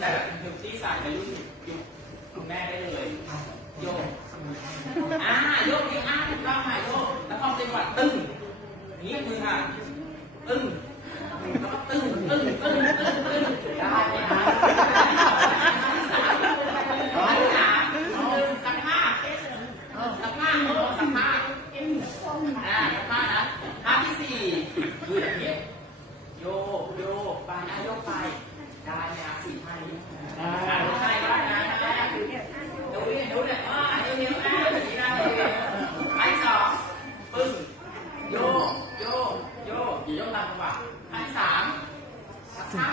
แบบเป็พี่สายใม่นยุคุณแม่ได้เลยโยกอ่าโยกนี่อ่าถูกต้องค่ะโยกแล้วพอเป็นหวัดตึ้งอย่างนี้มือค่ะตึ้งแล้วก็ตึ้งตึ้งตึ้งตึ้งตึ้งได้ไหมคะโยกโยกไปนะโยกไป โยกโยกโยกอย่าโยกตามจังหวะท่าที่สามท่า